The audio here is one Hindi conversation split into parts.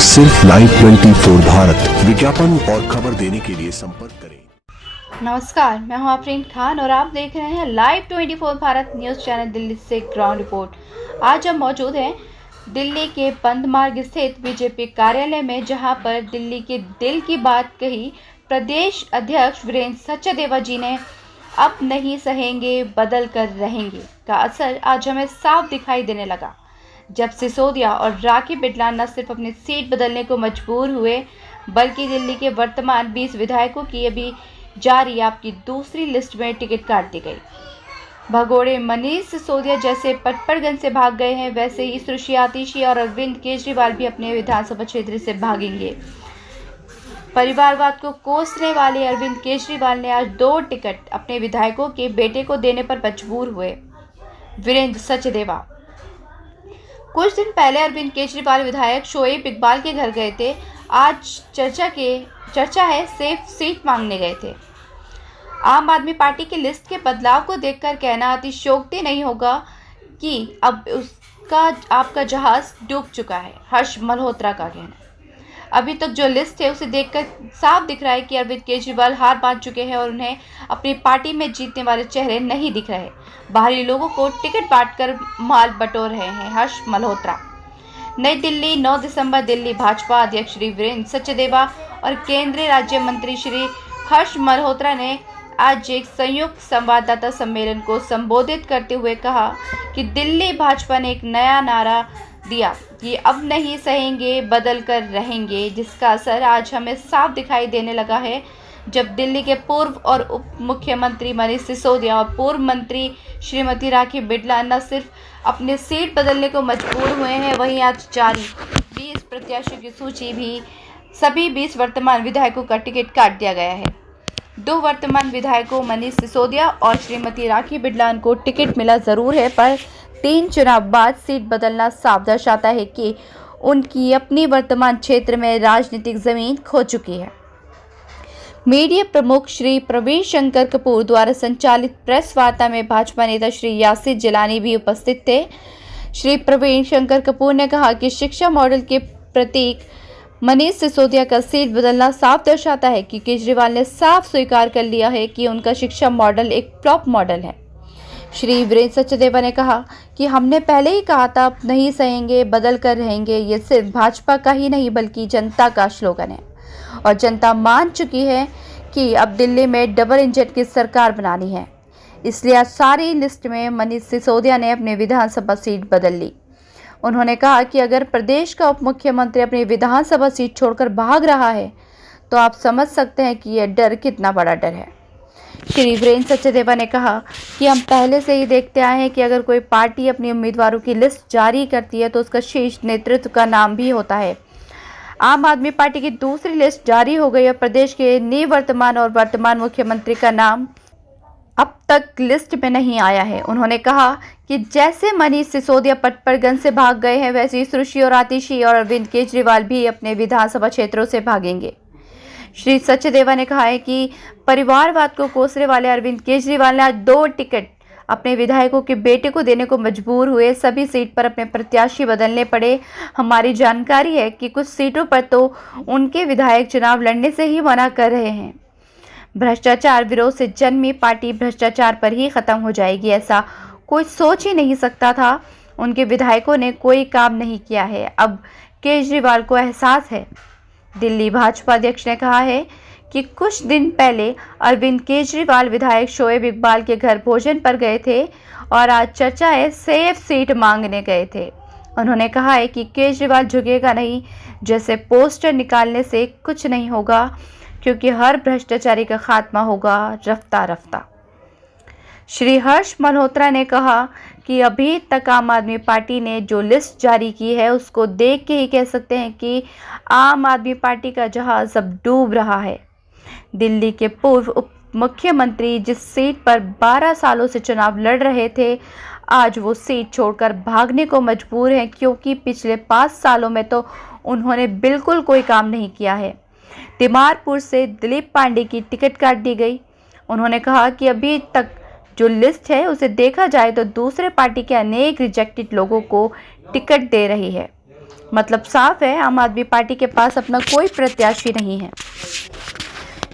सिर्फ लाइव 24 भारत विज्ञापन और खबर देने के लिए संपर्क करें। नमस्कार, मैं हूं आफरीन खान और आप देख रहे हैं live 24 Bharat news channel Delhi से ग्राउंड रिपोर्ट। आज हम मौजूद हैं दिल्ली के बंद मार्ग स्थित बीजेपी कार्यालय में, जहां पर दिल्ली के दिल की बात कही प्रदेश अध्यक्ष वीरेंद्र सचदेवा जी ने अब नहीं सहेंगे बदल कर रहेंगे का असर आज हमें साफ दिखाई देने लगा, जब सिसोदिया और राखी बिरला न सिर्फ अपनी सीट बदलने को मजबूर हुए, बल्कि दिल्ली के वर्तमान 20 विधायकों की अभी जारी आपकी दूसरी लिस्ट में टिकट काट दी गई। भगोड़े मनीष सिसोदिया जैसे पटपड़गंज से भाग गए हैं, वैसे ही सुश्री आतिशी और अरविंद केजरीवाल भी अपने विधानसभा क्षेत्र से भागेंगे। परिवारवाद को कोसने वाले अरविंद केजरीवाल ने आज 2 टिकट अपने विधायकों के बेटे को देने पर मजबूर हुए। वीरेंद्र सचदेवा कुछ दिन पहले अरविंद केजरीवाल विधायक शोएब इकबाल के घर गए थे। आज चर्चा है सेफ सीट मांगने गए थे। आम आदमी पार्टी की लिस्ट के बदलाव को देखकर कहना अतिशयोक्ति नहीं होगा कि अब आपका जहाज डूब चुका है, हर्ष मल्होत्रा का कहना। अभी तक जो लिस्ट है उसे देखकर साफ दिख रहा है कि अरविंद केजरीवाल हार मान चुके हैं और उन्हें अपनी पार्टी में जीतने वाले चेहरे नहीं दिख रहे। बाहरी लोगों को टिकट बांटकर माल बटोर रहे हैं हर्ष मल्होत्रा। नई दिल्ली 9 दिसंबर। दिल्ली भाजपा अध्यक्ष श्री वीरेंद्र सचदेवा और केंद्रीय राज्य मंत्री श्री हर्ष मल्होत्रा ने आज एक संयुक्त संवाददाता सम्मेलन को संबोधित करते हुए कहा कि दिल्ली भाजपा ने एक नया नारा दिया कि अब नहीं सहेंगे बदल कर रहेंगे, जिसका असर आज हमें साफ दिखाई देने लगा है, जब दिल्ली के पूर्व और उप मुख्यमंत्री मनीष सिसोदिया और पूर्व मंत्री श्रीमती राखी बिरला न सिर्फ अपनी सीट बदलने को मजबूर हुए हैं, वहीं आज जारी 20 प्रत्याशियों की सूची भी सभी 20 वर्तमान विधायकों का टिकट काट दिया गया है। 2 वर्तमान विधायकों मनीष सिसोदिया और श्रीमती राखी बिरला को टिकट मिला जरूर है, पर 3 चुनाव बाद सीट बदलना साफ दर्शाता है कि उनकी अपनी वर्तमान क्षेत्र में राजनीतिक जमीन खो चुकी है। मीडिया प्रमुख श्री प्रवीण शंकर कपूर द्वारा संचालित प्रेस वार्ता में भाजपा नेता श्री यासिर जिलानी भी उपस्थित थे। श्री प्रवीण शंकर कपूर ने कहा कि शिक्षा मॉडल के प्रतीक मनीष सिसोदिया का सीट बदलना साफ दर्शाता है कि केजरीवाल ने साफ स्वीकार कर लिया है कि उनका शिक्षा मॉडल एक फ्लॉप मॉडल है। श्री वीरेंद्र सचदेवा ने कहा कि हमने पहले ही कहा था, अब नहीं सहेंगे बदल कर रहेंगे। ये सिर्फ भाजपा का ही नहीं बल्कि जनता का स्लोगन है और जनता मान चुकी है कि अब दिल्ली में डबल इंजन की सरकार बनानी है। इसलिए आज सारी लिस्ट में मनीष सिसोदिया ने अपनी विधानसभा सीट बदल ली। उन्होंने कहा कि अगर प्रदेश का उप मुख्यमंत्री अपनी विधानसभा सीट छोड़कर भाग रहा है तो आप समझ सकते हैं कि यह डर कितना बड़ा डर है। श्री वीरेंद्र सचदेवा ने कहा कि हम पहले से ही देखते आए हैं कि अगर कोई पार्टी अपनी उम्मीदवारों की लिस्ट जारी करती है तो उसका शीर्ष नेतृत्व का नाम भी होता है। आम आदमी पार्टी की दूसरी लिस्ट जारी हो गई और प्रदेश के निवर्तमान और वर्तमान मुख्यमंत्री का नाम अब तक लिस्ट में नहीं आया है। उन्होंने कहा कि जैसे मनीष सिसोदिया पटपड़गंज से भाग गए हैं, वैसे ही सुश्री और आतिशी और अरविंद केजरीवाल भी अपने विधानसभा क्षेत्रों से भागेंगे। श्री सचदेवा ने कहा है कि परिवारवाद को कोसने वाले अरविंद केजरीवाल ने आज 2 टिकट अपने विधायकों के बेटे को देने को मजबूर हुए। सभी सीट पर अपने प्रत्याशी बदलने पड़े। हमारी जानकारी है कि कुछ सीटों पर तो उनके विधायक चुनाव लड़ने से ही मना कर रहे हैं। भ्रष्टाचार विरोध से जन्मी पार्टी भ्रष्टाचार पर ही खत्म हो जाएगी, ऐसा कोई सोच ही नहीं सकता था। उनके विधायकों ने कोई काम नहीं किया है, अब केजरीवाल को एहसास है। दिल्ली भाजपा अध्यक्ष ने कहा है कि कुछ दिन पहले अरविंद केजरीवाल विधायक शोएब इकबाल के घर भोजन पर गए थे और आज चर्चा है सेफ सीट मांगने गए थे। उन्होंने कहा है कि केजरीवाल झुकेगा नहीं, जैसे पोस्टर निकालने से कुछ नहीं होगा, क्योंकि हर भ्रष्टाचारी का खात्मा होगा रफ्ता रफ्ता। श्री हर्ष मल्होत्रा ने कहा कि अभी तक आम आदमी पार्टी ने जो लिस्ट जारी की है उसको देख के ही कह सकते हैं कि आम आदमी पार्टी का जहाज अब डूब रहा है। दिल्ली के पूर्व उप मुख्यमंत्री जिस सीट पर 12 सालों से चुनाव लड़ रहे थे, आज वो सीट छोड़कर भागने को मजबूर हैं, क्योंकि पिछले 5 सालों में तो उन्होंने बिल्कुल कोई काम नहीं किया है। तिमारपुर से दिलीप पांडे की टिकट काट दी गई। उन्होंने कहा कि अभी तक जो लिस्ट है उसे देखा जाए तो दूसरे पार्टी के अनेक रिजेक्टेड लोगों को टिकट दे रही है। मतलब साफ है, आम आदमी पार्टी के पास अपना कोई प्रत्याशी नहीं है।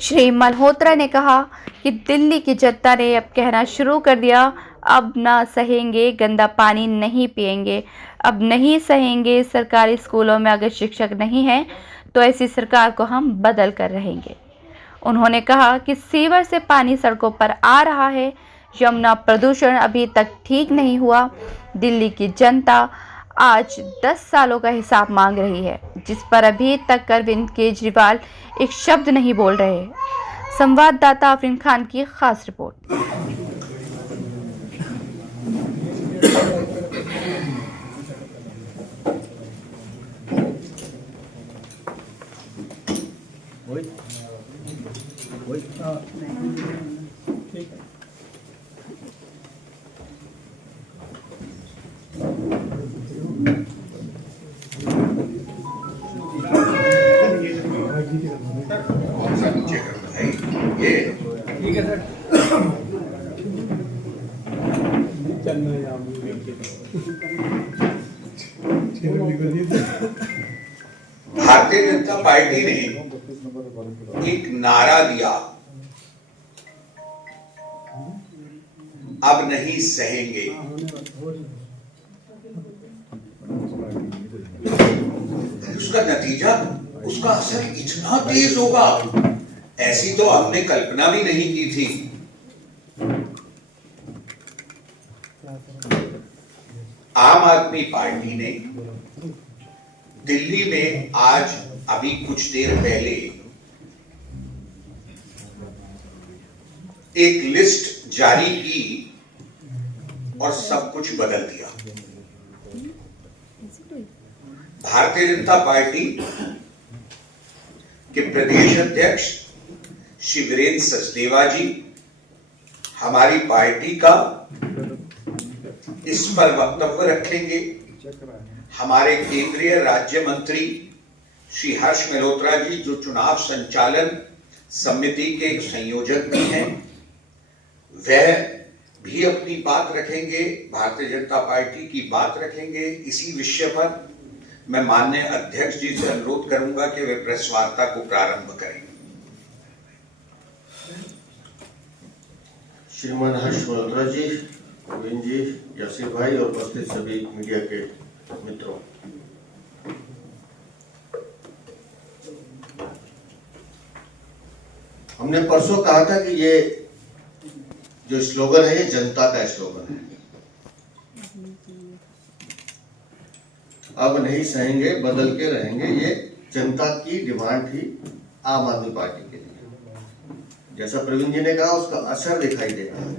श्री मल्होत्रा ने कहा कि दिल्ली की जनता ने अब कहना शुरू कर दिया, अब ना सहेंगे, गंदा पानी नहीं पिएंगे, अब नहीं सहेंगे। सरकारी स्कूलों में अगर शिक्षक नहीं है तो ऐसी सरकार को हम बदल कर रहेंगे। उन्होंने कहा कि सीवर से पानी सड़कों पर आ रहा है, यमुना प्रदूषण अभी तक ठीक नहीं हुआ। दिल्ली की जनता आज 10 सालों का हिसाब मांग रही है, जिस पर अभी तक अरविंद केजरीवाल एक शब्द नहीं बोल रहे। संवाददाता आफरीन खान की खास रिपोर्ट। भारतीय जनता पार्टी ने एक नारा दिया, अब नहीं सहेंगे। उसका नतीजा, उसका असर इतना तेज होगा, ऐसी तो हमने कल्पना भी नहीं की थी। आम आदमी पार्टी ने दिल्ली में आज अभी कुछ देर पहले एक लिस्ट जारी की और सब कुछ बदल दिया। भारतीय जनता पार्टी के प्रदेश अध्यक्ष श्री वीरेंद्र सचदेवा जी हमारी पार्टी का इस पर वक्तव्य रखेंगे। हमारे केंद्रीय राज्य मंत्री श्री हर्ष मल्होत्रा जी, जो चुनाव संचालन समिति के संयोजक भी हैं, वह भी अपनी बात रखेंगे, भारतीय जनता पार्टी की बात रखेंगे। इसी विषय पर मैं माननीय अध्यक्ष जी से अनुरोध करूंगा कि वे प्रेस वार्ता को प्रारंभ करें। श्रीमान हर्ष मल्होत्रा जी, गोविंद जी, यासिर भाई और उपस्थित सभी मीडिया के मित्रों, हमने परसों कहा था कि ये जो स्लोगन है ये जनता का स्लोगन है। अब नहीं सहेंगे, बदल के रहेंगे, ये जनता की डिमांड थी आम आदमी पार्टी के लिए। जैसा प्रवीण जी ने कहा, उसका असर दिखाई दे रहा है।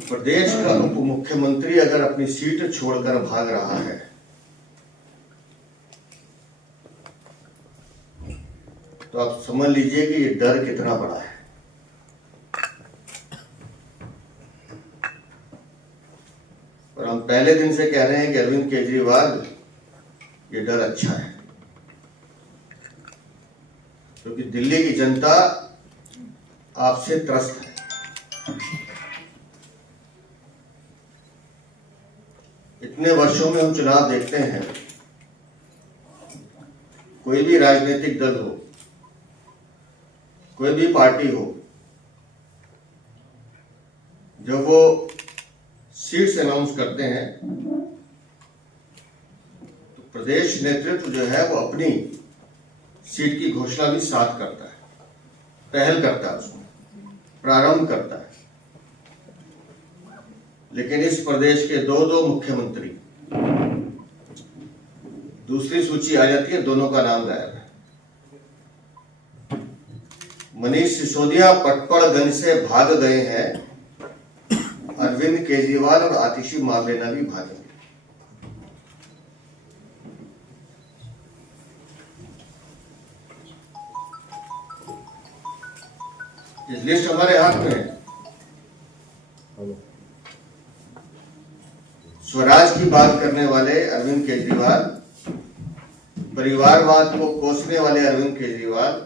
प्रदेश का उप मुख्यमंत्री अगर अपनी सीट छोड़कर भाग रहा है तो आप समझ लीजिए कि ये डर कितना बड़ा है। और हम पहले दिन से कह रहे हैं कि अरविंद केजरीवाल, ये डर अच्छा है, क्योंकि दिल्ली की जनता आपसे त्रस्त है। इतने वर्षों में हम चुनाव देखते हैं, कोई भी राजनीतिक दल हो, कोई भी पार्टी हो, जब वो सीट्स अनाउंस करते हैं तो प्रदेश नेतृत्व जो है वो अपनी सीट की घोषणा भी साथ करता है, पहल करता है, उसमें प्रारंभ करता है। लेकिन इस प्रदेश के दो मुख्यमंत्री, दूसरी सूची आ जाती है, दोनों का नाम गायब है। मनीष सिसोदिया पटपड़गंज से भाग गए हैं, अरविंद केजरीवाल और आतिशी मार्लेना भी भागेंगे। ये लिस्ट हमारे हाथ में है। स्वराज की बात करने वाले अरविंद केजरीवाल, परिवारवाद को कोसने वाले अरविंद केजरीवाल,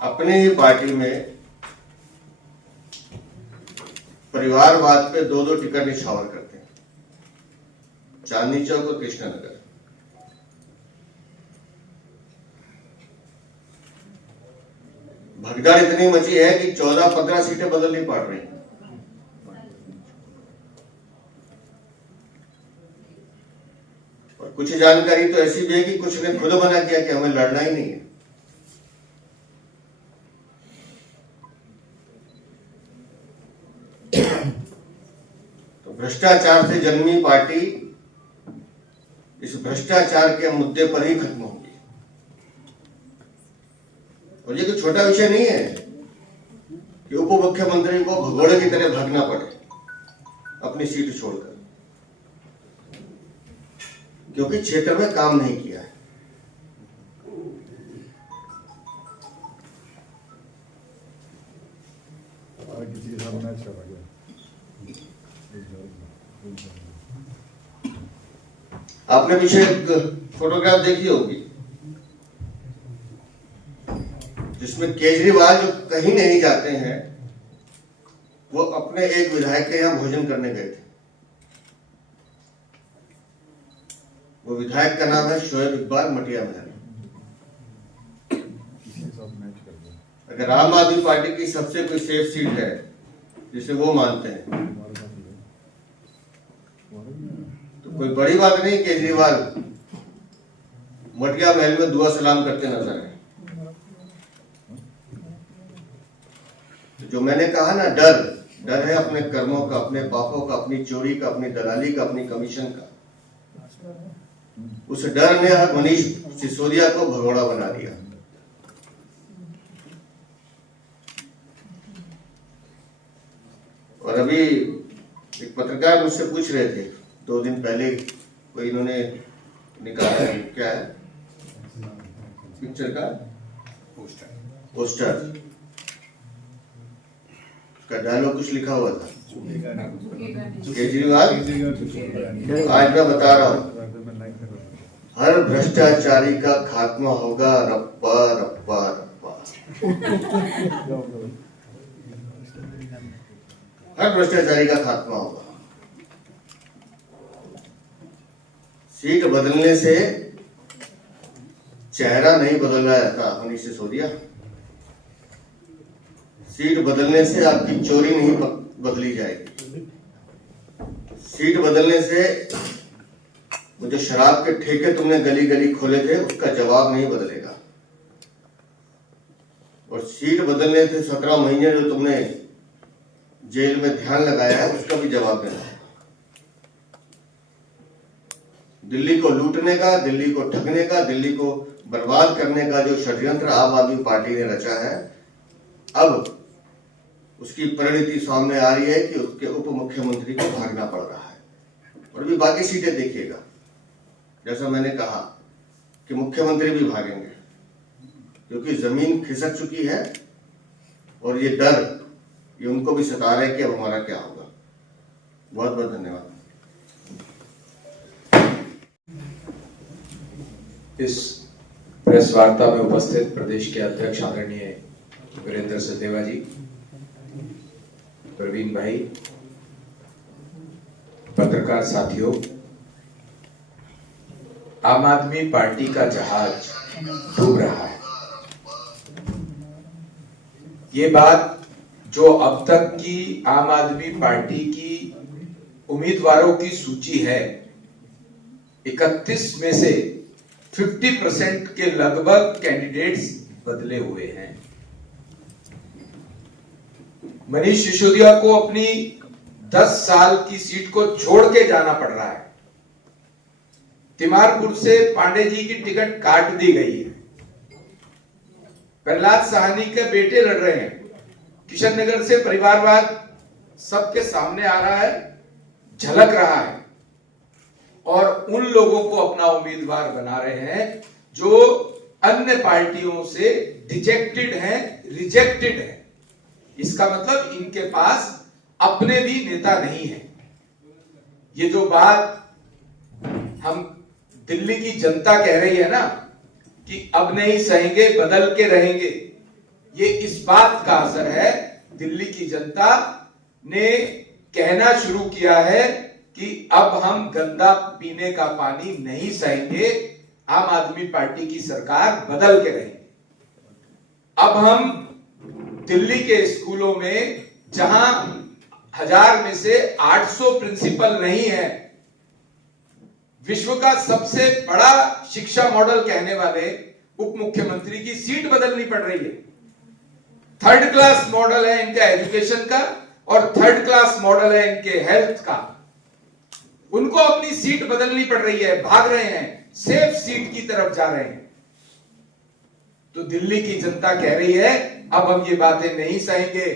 अपने ही पार्टी में परिवारवाद पे 2-2 टिकट निछावर करते हैं, चांदनी चौक और कृष्णनगर। भगदड़ इतनी मची है कि 14-15 सीटें बदलनी पड़ रही हैं। और कुछ जानकारी तो ऐसी भी है कि कुछ ने खुद मना किया कि हमें लड़ना ही नहीं है। तो भ्रष्टाचार से जन्मी पार्टी इस भ्रष्टाचार के मुद्दे पर ही खत्म होगी। और ये कोई छोटा विषय नहीं है कि उप मुख्यमंत्री को भगोड़े की तरह भागना पड़े अपनी सीट छोड़कर, क्योंकि क्षेत्र में काम नहीं किया है। किसी के साथ मैच करा गया। आपने पीछे एक फोटोग्राफ देखी होगी जिसमें केजरीवाल जो कहीं नहीं जाते हैं वो अपने एक विधायक के यहाँ भोजन करने गए थे। वो विधायक का नाम है शोएब इकबाल मटिया महल। किसी के साथ मैच कर गया। अगर आम आदमी पार्टी की सबसे कोई सेफ सीट है जिसे वो मानते हैं हमारे साथ ही है। तो कोई बड़ी बात नहीं केजरीवाल मटिया महल में दुआ सलाम करते नजर आए। तो जो मैंने कहा ना, डर है अपने कर्मों का, अपने पापों का, अपनी चोरी का, अपनी दलाली का, अपनी कमीशन का। उस डर ने मनीष सिसोदिया को भगोड़ा बना दिया। और अभी एक पत्रकार मुझसे पूछ रहे थे 2 दिन पहले, कोई इन्होंने निकाला है, क्या है पिक्चर का पोस्टर का डायलॉग कुछ लिखा हुआ था, केजरीवाल आज मैं बता रहा हूं हर भ्रष्टाचारी का खात्मा होगा, रप्पा रप्पा रप्पा। हर भ्रष्टाचारी का खात्मा होगा। सीट बदलने से चेहरा नहीं बदला जाता मनीष सिसोदिया। सीट बदलने से आपकी चोरी नहीं बदली जाएगी। सीट बदलने से वो जो शराब के ठेके तुमने गली गली खोले थे उसका जवाब नहीं बदलेगा। और सीट बदलने से 17 महीने जो तुमने जेल में ध्यान लगाया है उसका भी जवाब देना है। दिल्ली को लूटने का, दिल्ली को ठगने का, दिल्ली को बर्बाद करने का जो षड्यंत्र आम आदमी पार्टी ने रचा है, अब उसकी परिणति सामने आ रही है कि उसके उप मुख्यमंत्री को भागना पड़ रहा है। और भी बाकी सीटें देखिएगा, जैसा मैंने कहा कि मुख्यमंत्री भी भागेंगे क्योंकि जमीन खिसक चुकी है और ये डर ये उनको भी सता रहा है कि अब हमारा क्या होगा। बहुत बहुत धन्यवाद। इस प्रेस वार्ता में उपस्थित प्रदेश के अध्यक्ष आदरणीय वीरेंद्र सचदेवा जी, प्रवीण भाई, पत्रकार साथियों, आम आदमी पार्टी का जहाज डूब रहा है। ये बात जो अब तक की आम आदमी पार्टी की उम्मीदवारों की सूची है, 31 में से 50% के लगभग कैंडिडेट्स बदले हुए हैं। मनीष सिसोदिया को अपनी 10 साल की सीट को छोड़ के जाना पड़ रहा है। तिमारपुर से पांडे जी की टिकट काट दी गई है। प्रहलाद साहनी के बेटे लड़ रहे हैं। किशननगर से परिवारवाद सबके सामने आ रहा है, झलक रहा है, और उन लोगों को अपना उम्मीदवार बना रहे हैं जो अन्य पार्टियों से डिजेक्टेड हैं, रिजेक्टेड हैं। इसका मतलब इनके पास अपने भी नेता नहीं है। ये जो बात हम दिल्ली की जनता कह रही है ना कि अब नहीं सहेंगे, बदल के रहेंगे, ये इस बात का असर है। दिल्ली की जनता ने कहना शुरू किया है कि अब हम गंदा पीने का पानी नहीं सहेंगे, आम आदमी पार्टी की सरकार बदल के रहेंगे। अब हम दिल्ली के स्कूलों में जहां 1000 में से 800 प्रिंसिपल नहीं है, विश्व का सबसे बड़ा शिक्षा मॉडल कहने वाले उप मुख्यमंत्री की सीट बदलनी पड़ रही है। 3rd क्लास मॉडल है इनका एजुकेशन का और 3rd क्लास मॉडल है इनके हेल्थ का। उनको अपनी सीट बदलनी पड़ रही है, भाग रहे हैं, सेफ सीट की तरफ जा रहे हैं। तो दिल्ली की जनता कह रही है अब हम ये बातें नहीं सहेंगे।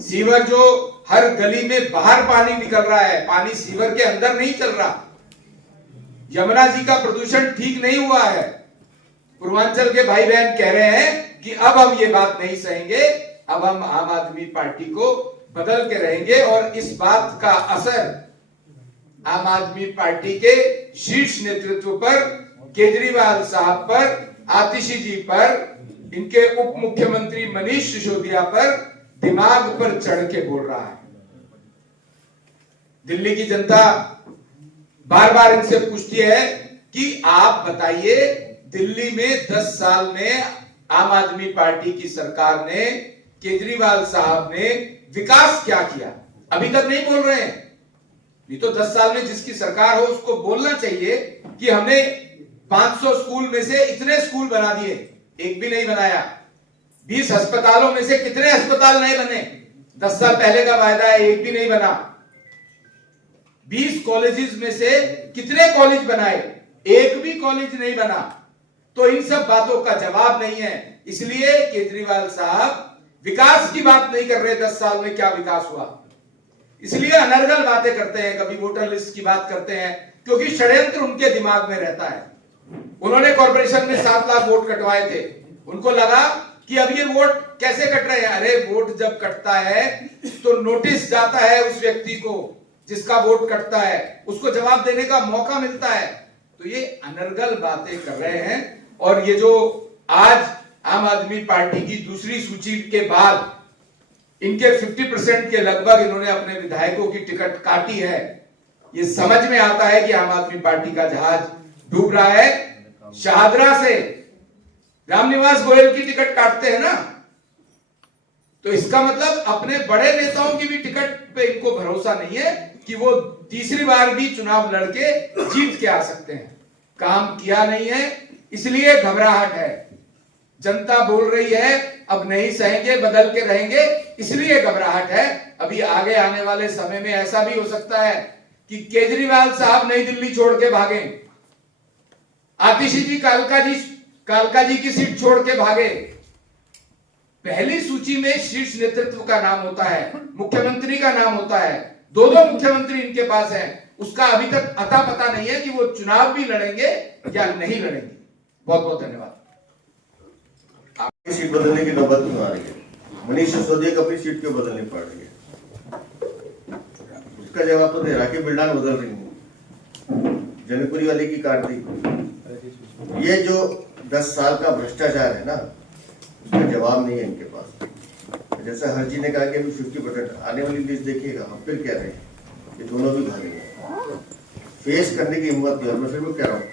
सीवर जो हर गली में बाहर पानी निकल रहा है, पानी सीवर के अंदर नहीं चल रहा। यमुना जी का प्रदूषण ठीक नहीं हुआ है। पूर्वांचल के भाई बहन कह रहे हैं कि अब हम ये बात नहीं सहेंगे, अब हम आम आदमी पार्टी को बदल के रहेंगे। और इस बात का असर आम आदमी पार्टी के शीर्ष नेतृत्व पर, केजरीवाल साहब पर, आतिशी जी पर, इनके उप मुख्यमंत्री मनीष सिसोदिया पर दिमाग पर चढ़ के बोल रहा है। दिल्ली की जनता बार बार इनसे पूछती है कि आप बताइए दिल्ली में 10 साल में आम आदमी पार्टी की सरकार ने, केजरीवाल साहब ने विकास क्या किया? अभी तक नहीं बोल रहे हैं। नहीं तो 10 साल में जिसकी सरकार हो उसको बोलना चाहिए कि हमने 500 स्कूल में से इतने स्कूल बना दिए, एक भी नहीं बनाया। 20 अस्पतालों में से कितने अस्पताल नहीं बने? 10 साल पहले का वायदा है, एक भी नहीं बना। 20 कॉलेजेस में से कितने कॉलेज बनाए? एक भी कॉलेज नहीं बना। तो इन सब बातों का जवाब नहीं है। इसलिए केजरीवाल साहब विकास की बात नहीं कर रहे, 10 साल में क्या विकास हुआ। इसलिए अनर्गल बातें करते हैं, कभी वोटर लिस्ट की बात करते हैं, क्योंकि षड्यंत्र उनके दिमाग में रहता है। उन्होंने कॉर्पोरेशन में 7 लाख वोट कटवाए थे। उनको लगा कि अब ये वोट कैसे कट रहे हैं। अरे वोट जब कटता है तो नोटिस जाता है उस व्यक्ति को जिसका वोट कटता है, उसको जवाब देने का मौका मिलता है। तो ये अनर्गल बातें कर रहे हैं। और ये जो आज आम आदमी पार्टी की दूसरी सूची के बाद इनके 50% के लगभग इन्होंने अपने विधायकों की टिकट काटी है, ये समझ में आता है कि आम आदमी पार्टी का जहाज डूब रहा है। शाहदरा से रामनिवास गोयल की टिकट काटते हैं ना, तो इसका मतलब अपने बड़े नेताओं की भी टिकट पे इनको भरोसा नहीं है कि वो तीसरी बार भी चुनाव लड़के जीत के आ सकते हैं। काम किया नहीं है, इसलिए घबराहट है। जनता बोल रही है अब नहीं सहेंगे, बदल के रहेंगे, इसलिए घबराहट है। अभी आगे आने वाले समय में ऐसा भी हो सकता है कि केजरीवाल साहब नई दिल्ली छोड़ के भागे, आतिशी जी कालका जी की सीट छोड़ के भागे। पहली सूची में शीर्ष नेतृत्व का नाम होता है, मुख्यमंत्री का नाम होता है। 2 मुख्यमंत्री इनके पास हैं, उसका अभी तक अता पता नहीं है कि वो चुनाव भी लड़ेंगे या नहीं लड़ेंगे। बहुत बहुत धन्यवाद। आपकी सीट बदलने की नौबत क्यों आ रही है? मनीष सिसोदिया को अपनी सीट क्यों बदलनी पड़ रही है? उसका जवाब तो दे रहा कि बिल्डान बदल रही हूँ, जनकपुरी वाले की काट दी। ये जो 10 साल का भ्रष्टाचार है ना, उसका जवाब नहीं है इनके पास। जैसा हर जी ने कहा कि अभी 50% आने वाली लिस्ट देखिएगा, हम फिर कह रहे हैं कि दोनों भी भागेंगे। फेस करने की हिम्मत नहीं। और मैं फिर भी कह रहा हूँ,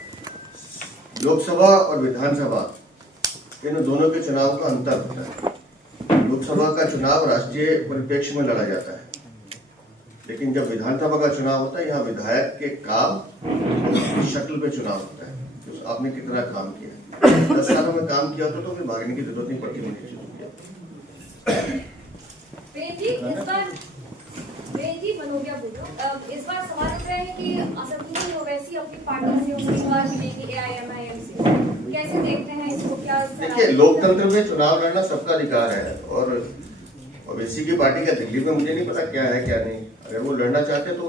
लोकसभा और विधानसभा इन दोनों के चुनाव का अंतर होता है। लोकसभा का चुनाव राष्ट्रीय परिप्रेक्ष्य में लड़ा जाता है, लेकिन जब विधानसभा का चुनाव होता है, यहाँ विधायक के काम की शक्ल पे चुनाव होता है। तो आपने कितना काम किया, 10 सालों में काम किया तो फिर भागने की जरूरत नहीं पड़ती। इस बार सवाल उठ रहे हैं कि असदुद्दीन ओवैसी अपनी पार्टी से उम्मीदवार मिलेंगे AIMIM से, कैसे देखते हैं इसको? क्या देखिए, लोकतंत्र में चुनाव लड़ना सबका अधिकार है। और ओवैसी की पार्टी का दिल्ली में मुझे नहीं पता क्या है क्या नहीं। अगर वो लड़ना चाहते तो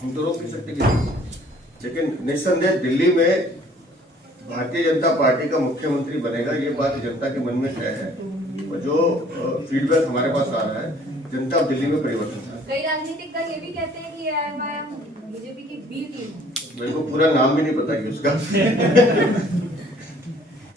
हम तो रोक नहीं सकते किसी। लेकिन निस्संदेह दिल्ली में भारतीय जनता पार्टी का मुख्यमंत्री बनेगा, ये बात जनता के मन में तय है। और जो फीडबैक हमारे पास आ रहा है, जनता दिल्ली में परिवर्तन है। कई राजनीतिक दल ये भी कहते हैं कि AIMIM बीजेपी की बी टीम। मेरे को पूरा नाम भी नहीं पता कि उसका